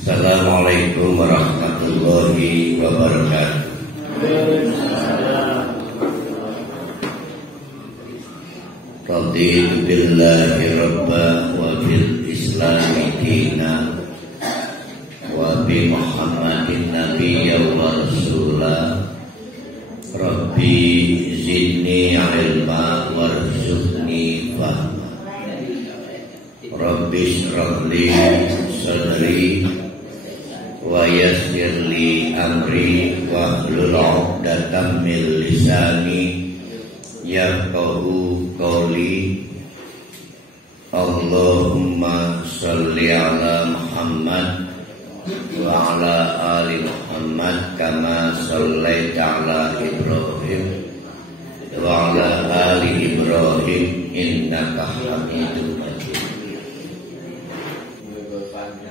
Assalamualaikum warahmatullahi wabarakatuh. Raditu billahi rabba wa bil islami dina wa bi Muhammadin nabiyya wa rasula. Rabbi zidni ilma warzuqni fahma. Rabbi shrah li sadri wa yassir li amri wahlul 'uqdatam min lisani yafqahu qawli. Allahumma shalli ala Muhammad wa ala ali Muhammad kama shallaita ala Ibrahim wa ala ali Ibrahim innaka Hamidum Majid.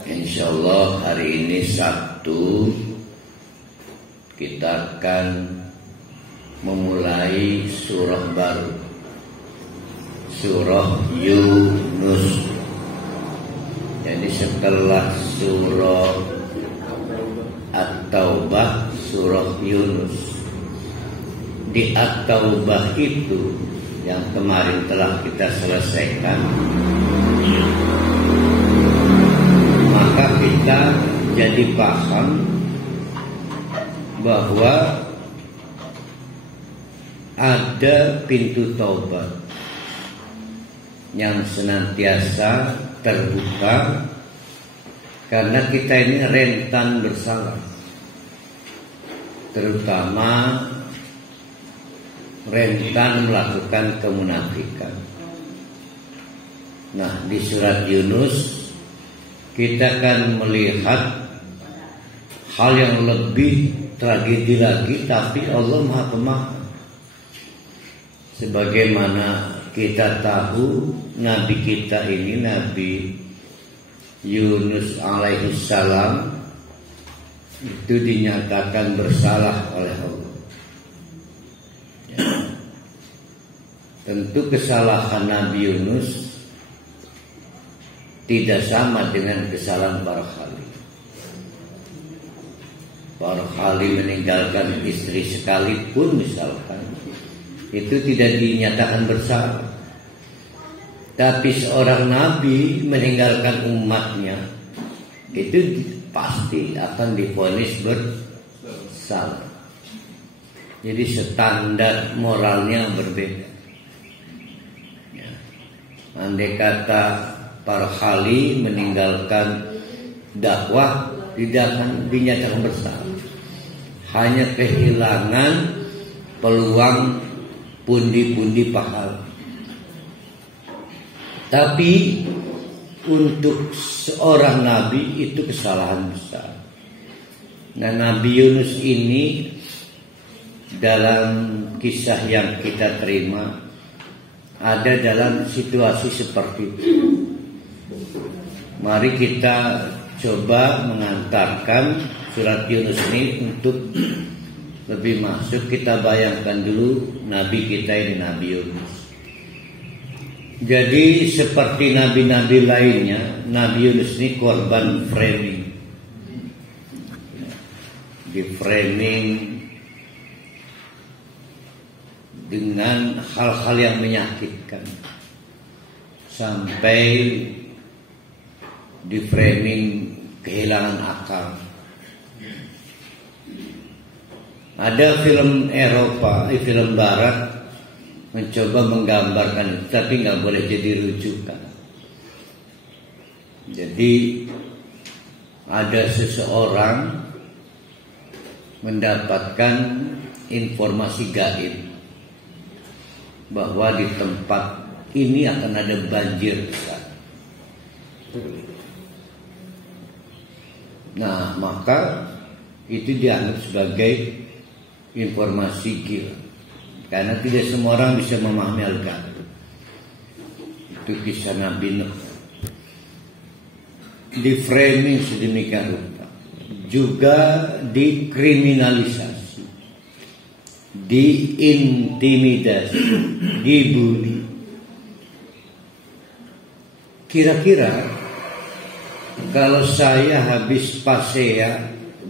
Insyaallah hari ini Sabtu kita akan memulai surah baru, surah Yunus. Jadi setelah surah At-Taubah, surah Yunus. Di At-Taubah itu yang kemarin telah kita selesaikan, maka kita jadi paham bahwa ada pintu taubat yang senantiasa terbuka karena kita ini rentan bersalah, terutama rentan melakukan kemunafikan. Nah, di surat Yunus kita akan melihat hal yang lebih tragedi lagi, tapi Allah Maha Pemaaf. Sebagaimana kita tahu Nabi kita ini, Nabi Yunus alaihissalam, itu dinyatakan bersalah oleh Allah. Ya. Tentu kesalahan Nabi Yunus tidak sama dengan kesalahan para khalil. Para khalil meninggalkan istri sekalipun misalkan, itu tidak dinyatakan bersalah. Tapi seorang nabi meninggalkan umatnya, itu pasti akan divonis bersalah. Jadi standar moralnya berbeda. Ya. Andai kata para khalil meninggalkan dakwah, tidak akan dinyatakan bersalah. Hanya kehilangan peluang pundi-pundi pahala. Tapi untuk seorang nabi itu kesalahan besar. Nah, Nabi Yunus ini dalam kisah yang kita terima ada dalam situasi seperti itu. Mari kita coba mengantarkan surat Yunus ini untuk lebih masuk. Kita bayangkan dulu Nabi kita ini, Nabi Yunus. Jadi seperti nabi-nabi lainnya, Nabi Yunus ini korban framing. Di framing dengan hal-hal yang menyakitkan, sampai di framing kehilangan akal. Ada film Eropa, film Barat mencoba menggambarkan itu, tapi nggak boleh jadi rujukan. Jadi ada seseorang mendapatkan informasi gaib bahwa di tempat ini akan ada banjir besar. Nah, maka itu dianggap sebagai informasi gila, karena tidak semua orang bisa memahami Al-Quran. Itu kisah Nabi Nuh. Di framing sedemikian rupa, juga dikriminalisasi, diintimidasi, dibully. Kira-kira Kalau saya habis pasea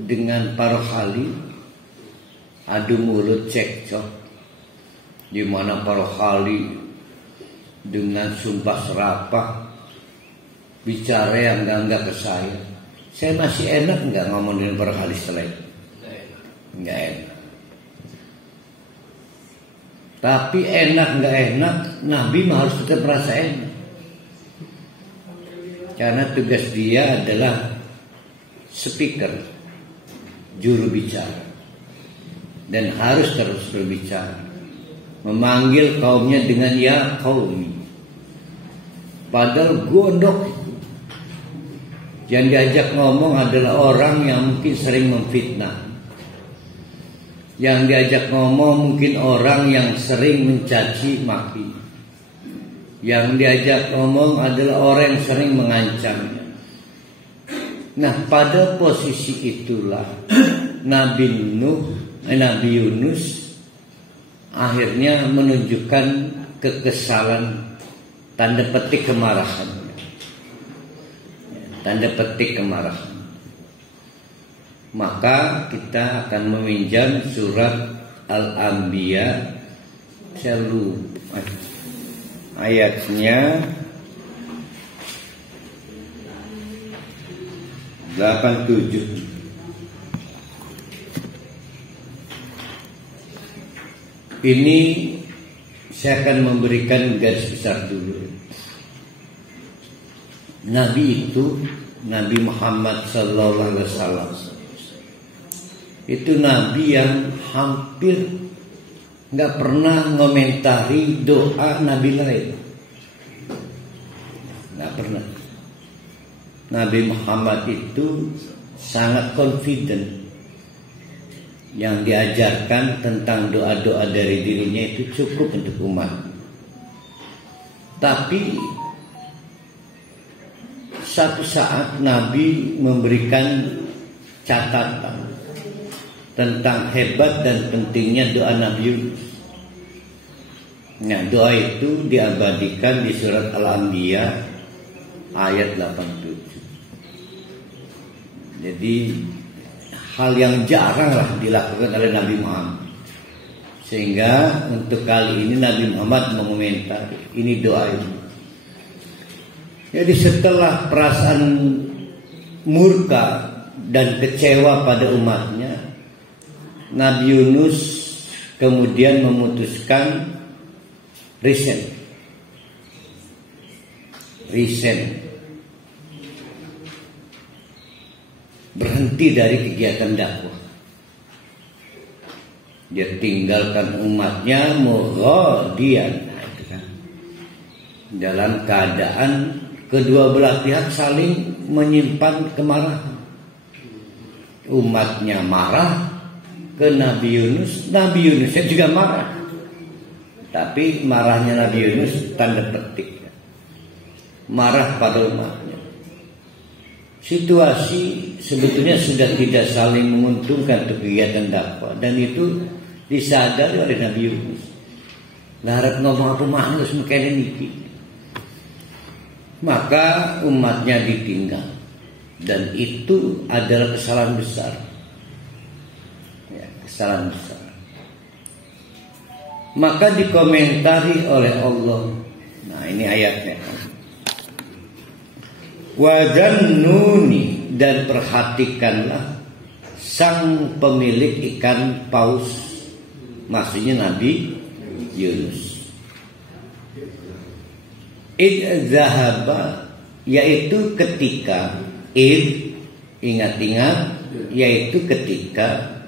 dengan parohali, adu mulut cekcok, di mana parohali dengan sumpah serapah bicara yang enggak ke saya masih enak enggak ngomong dengan parohali setelah itu? Enggak enak. Tapi enak enggak enak, Nabi mah harus tetap merasa enak. Karena tugas dia adalah speaker, juru bicara, dan harus terus berbicara, memanggil kaumnya dengan ya qaumi. Padahal gondok yang diajak ngomong adalah orang yang mungkin sering memfitnah, yang diajak ngomong mungkin orang yang sering mencaci maki, yang diajak ngomong adalah orang yang sering mengancam. Nah, pada posisi itulah Nabi Yunus akhirnya menunjukkan kekesalan, tanda petik kemarahan. Tanda petik kemarahan. Maka kita akan meminjam surat Al-Anbiya. Saya lupa ayatnya 87. Ini saya akan memberikan garis besar dulu. Nabi itu, Nabi Muhammad SAW, itu Nabi yang hampir nggak pernah ngomentari doa Nabi lain. Nggak pernah. Nabi Muhammad itu sangat confident. Yang diajarkan tentang doa-doa dari dirinya itu cukup untuk umat. Tapi satu saat Nabi memberikan catatan tentang hebat dan pentingnya doa Nabi Yunus. Nah, doa itu diabadikan di surat Al-Anbiya ayat 87. Jadi hal yang jarang lah dilakukan oleh Nabi Muhammad. Sehingga untuk kali ini Nabi Muhammad mengomentari ini doa ini. Jadi setelah perasaan murka dan kecewa pada umatnya, Nabi Yunus kemudian memutuskan resign. Berhenti dari kegiatan dakwah. Dia tinggalkan umatnya mughadiyan, dalam keadaan kedua belah pihak saling menyimpan kemarahan. Umatnya marah ke Nabi Yunus, Nabi Yunusnya juga marah. Tapi marahnya Nabi Yunus tanda petik, marah pada umatnya. Situasi sebetulnya sudah tidak saling menguntungkan untuk kegiatan dakwah, dan itu disadari oleh Nabi Yunus. Larap ngomong apa mahlus makanya niki. Maka umatnya ditinggal, dan itu adalah kesalahan besar. Ya, kesalahan besar. Maka dikomentari oleh Allah. Nah, ini ayatnya. Wajannuni, dan perhatikanlah sang pemilik ikan paus, maksudnya Nabi Yunus. Idzahaba, yaitu ketika, ingat-ingat, yaitu ketika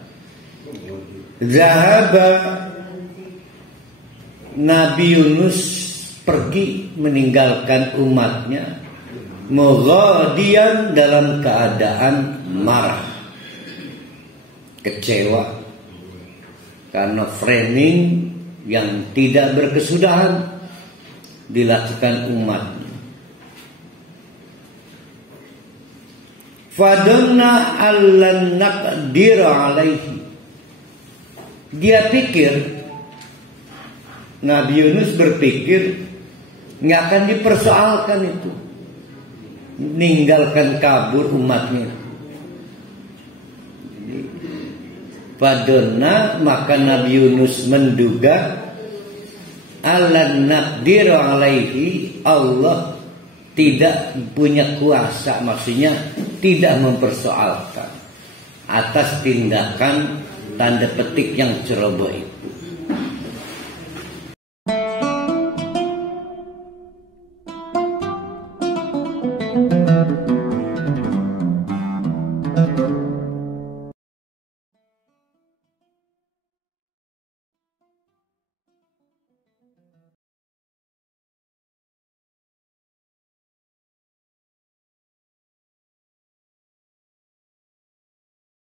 zahaba Nabi Yunus pergi meninggalkan umatnya, mughadiyan, dalam keadaan marah, kecewa karena framing yang tidak berkesudahan dilakukan umatnya. Fadunna allan naqdir alaihi, dia pikir, Nabi Yunus berpikir nggak akan dipersoalkan itu, meninggalkan kabur umatnya. Padona maka Nabi Yunus menduga alan naqdiru alaihi, Allah tidak punya kuasa, maksudnya tidak mempersoalkan atas tindakan tanda petik yang ceroboh itu.